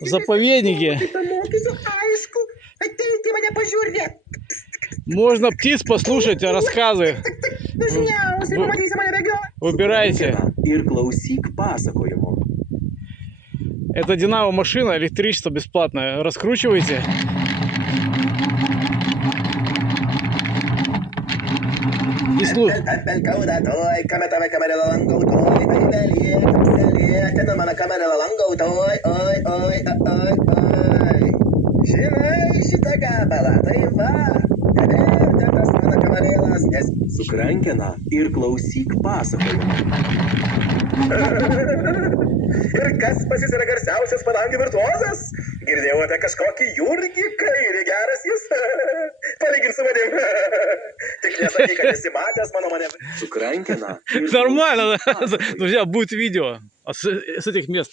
В заповеднике. Можно птиц послушать, рассказы. Выбирайте. Это динамо машина, электричество бесплатное. Раскручивайте. И слушай. Sukrankina ir klausyk pasakojimą. Ir kas pas jis yra garsiausias padangių virtuozas? Girdėjau apie kažkokį Jurgį Kairį, geras jis. Palygint su manim. Tik nesakyk, kad esi matęs mano manim. Sukrankina. Нормально, друзья, будет видео с этих мест.